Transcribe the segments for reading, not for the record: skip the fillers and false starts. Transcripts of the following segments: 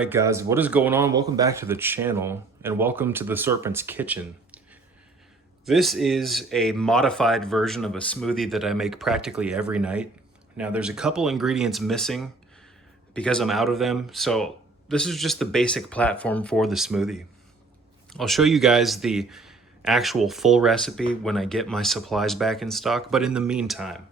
Alright guys, what is going on? Welcome back to the channel and welcome to the Serpent's Kitchen. This is a modified version of a smoothie that I make practically every night. Now there's a couple ingredients missing because I'm out of them, so this is just the basic platform for the smoothie. I'll show you guys the actual full recipe when I get my supplies back in stock, but in the meantime,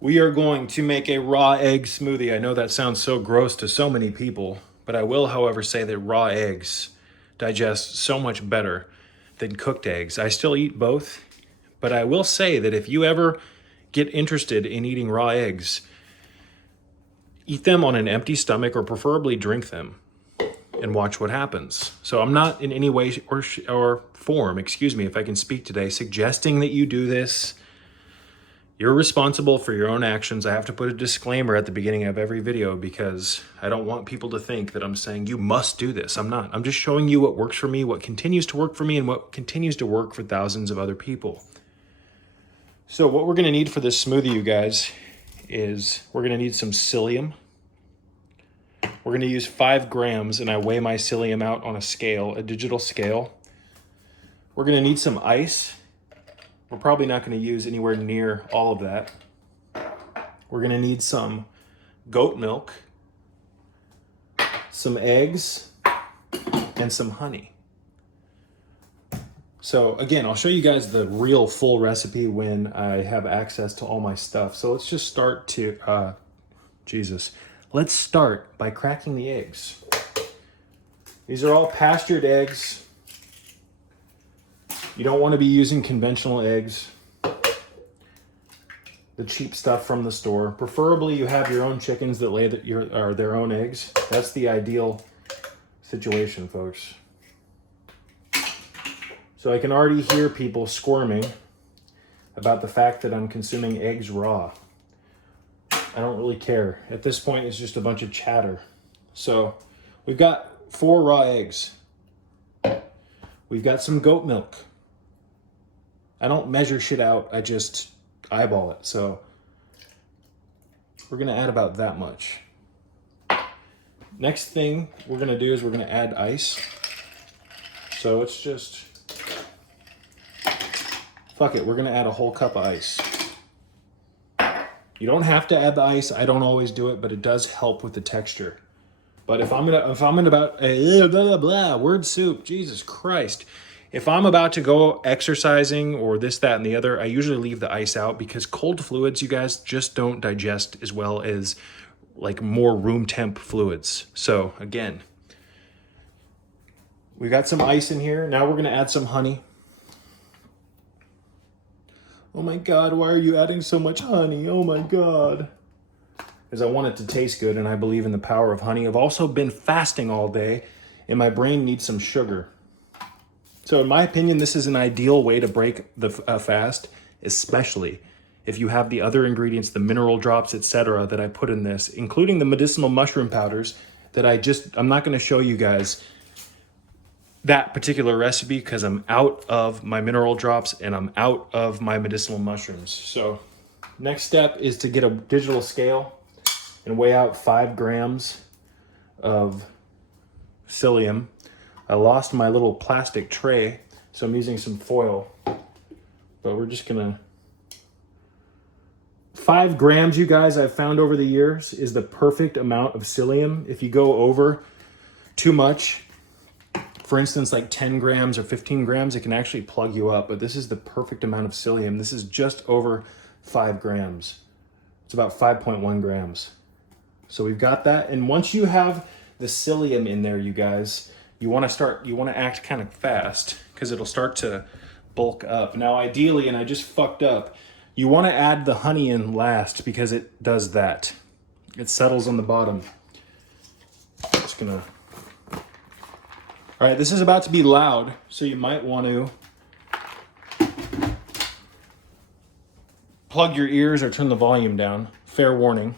we are going to make a raw egg smoothie. I know that sounds so gross to so many people, but I will, however, say that raw eggs digest so much better than cooked eggs. I still eat both, but I will say that if you ever get interested in eating raw eggs, eat them on an empty stomach or preferably drink them and watch what happens. So I'm not in any way or form, excuse me if I can speak today, suggesting that you do this. You're responsible for your own actions. I have to put a disclaimer at the beginning of every video because I don't want people to think that I'm saying you must do this. I'm not. I'm just showing you what works for me, what continues to work for me, and what continues to work for thousands of other people. So what we're going to need for this smoothie, you guys, is we're going to need some psyllium. We're going to use 5 grams, and I weigh my psyllium out on a scale, a digital scale. We're going to need some ice. We're probably not going to use anywhere near all of that. We're going to need some goat milk, some eggs, and some honey. So again, I'll show you guys the real full recipe when I have access to all my stuff. So let's just start to, Let's start by cracking the eggs. These are all pastured eggs. You don't want to be using conventional eggs, the cheap stuff from the store. Preferably you have your own chickens that lay their own eggs. That's the ideal situation, folks. So I can already hear people squirming about the fact that I'm consuming eggs raw. I don't really care. At this point, it's just a bunch of chatter. So we've got 4 raw eggs. We've got some goat milk. I don't measure shit out, I just eyeball it. So we're gonna add about that much. Next thing we're gonna do is we're gonna add ice. So it's just, fuck it, we're gonna add a whole cup of ice. You don't have to add the ice, I don't always do it, but it does help with the texture. But if I'm about word soup, Jesus Christ. If I'm about to go exercising or this, that, and the other, I usually leave the ice out because cold fluids, you guys, just don't digest as well as like more room temp fluids. So again, we got some ice in here. Now we're gonna add some honey. Oh my God, why are you adding so much honey? Oh my God. Because I want it to taste good and I believe in the power of honey. I've also been fasting all day and my brain needs some sugar. So in my opinion, this is an ideal way to break the fast, especially if you have the other ingredients, the mineral drops, etc. that I put in this, including the medicinal mushroom powders that I'm not gonna show you guys that particular recipe because I'm out of my mineral drops and I'm out of my medicinal mushrooms. So next step is to get a digital scale and weigh out 5 grams of psyllium. I lost my little plastic tray, so I'm using some foil. But we're just gonna... 5 grams, you guys, I've found over the years is the perfect amount of psyllium. If you go over too much, for instance, like 10 grams or 15 grams, it can actually plug you up. But this is the perfect amount of psyllium. This is just over 5 grams. It's about 5.1 grams. So we've got that. And once you have the psyllium in there, you guys, you want to act kind of fast because it'll start to bulk up. Now, ideally, and I just fucked up, you want to add the honey in last because it does that. It settles on the bottom. Just gonna... All right, this is about to be loud, so you might want to plug your ears or turn the volume down. Fair warning.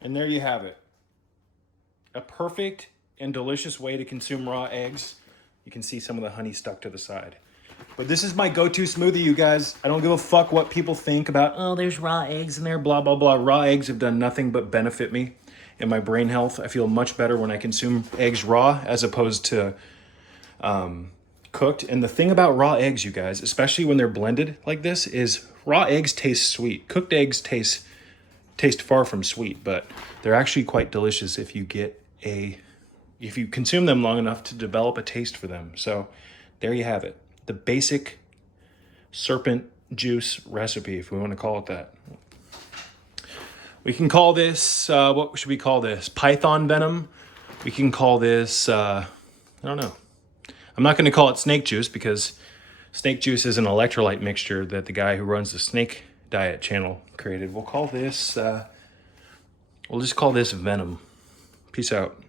And there you have it. a perfect and delicious way to consume raw eggs. You can see some of the honey stuck to the side. But this is my go-to smoothie, you guys. I don't give a fuck what people think about, oh, there's raw eggs in there, blah, blah, blah. Raw eggs have done nothing but benefit me and my brain health. I feel much better when I consume eggs raw as opposed to cooked. And the thing about raw eggs, you guys, especially when they're blended like this, is raw eggs taste sweet. Cooked eggs taste far from sweet, but they're actually quite delicious if you consume them long enough to develop a taste for them. So there you have it. The basic serpent juice recipe, if we want to call it that. We can call this, what should we call this? Python venom. We can call this, I don't know. I'm not going to call it snake juice because snake juice is an electrolyte mixture that the guy who runs the Snake Diet channel created. We'll call this, we'll just call this Venom. Peace out.